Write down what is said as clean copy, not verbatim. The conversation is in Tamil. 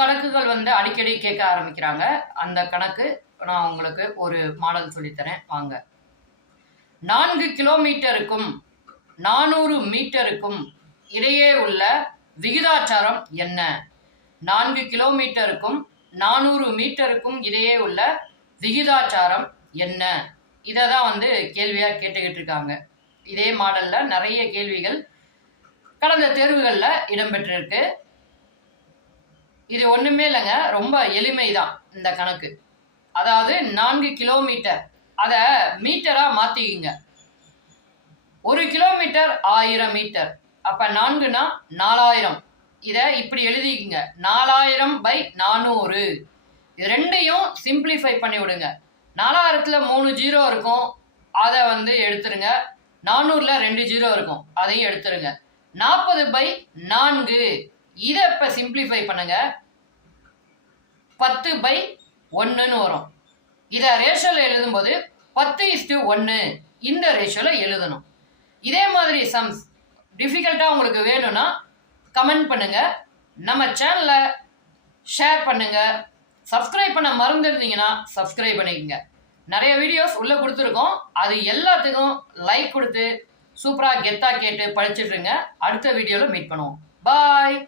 கணக்குகள் வந்து அடிக்கடி கேட்க ஆரம்பிக்கிறாங்க. அந்த கணக்கு நான் உங்களுக்கு ஒரு மாடல் சொல்லித்தரேன் வாங்க. 4 கிலோமீட்டருக்கும் 400 மீட்டருக்கும் இடையே உள்ள விகிதாச்சாரம் என்ன? 4 கிலோமீட்டருக்கும் 400 மீட்டருக்கும் இடையே உள்ள விகிதாச்சாரம் என்ன? இதை தான் வந்து கேள்வியாக கேட்டுக்கிட்டு இருக்காங்க. இதே மாடலில் நிறைய கேள்விகள் கடந்த தேர்வுகளில் இடம்பெற்றிருக்கு. இது ஒன்றுமே இல்லைங்க, ரொம்ப எளிமைதான் இந்த கணக்கு. அதாவது 4 கிலோமீட்டர் அதை மீட்டராக மாற்றிக்கிங்க. 1 கிலோமீட்டர் 1000 மீட்டர். அப்போ 4னா 4000. இதை இப்படி எழுதிக்கிங்க, 4000/400. இது ரெண்டையும் சிம்பிளிஃபை பண்ணி விடுங்க. 4000ல் 3 ஜீரோ இருக்கும், அதை வந்து எடுத்துருங்க. 400ல் 2 ஜீரோ இருக்கும், அதையும் எடுத்துருங்க. 40/4. இதை இப்போ சிம்பிளிஃபை பண்ணுங்க, 10/1ன்னு வரும். இதை ரேஷியோவில் எழுதும்போது 10:1 இந்த ரேஷியோவில் எழுதணும். இதே மாதிரி சம்ஸ் டிஃபிகல்ட்டாக உங்களுக்கு வேணும்னா கமெண்ட் பண்ணுங்க, நம்ம சேனலை ஷேர் பண்ணுங்க, சப்ஸ்கிரைப் பண்ண மறந்துருந்தீங்கன்னா சப்ஸ்கிரைப் பண்ணிக்கோங்க. நிறைய வீடியோஸ் உள்ளே கொடுத்துருக்கோம், அது எல்லாத்துக்கும் லைக் கொடுத்து சூப்பராக கெத்தாக கேட்டு படிச்சுட்ருங்க. அடுத்த வீடியோவில் மீட் பண்ணுவோம். பாய்.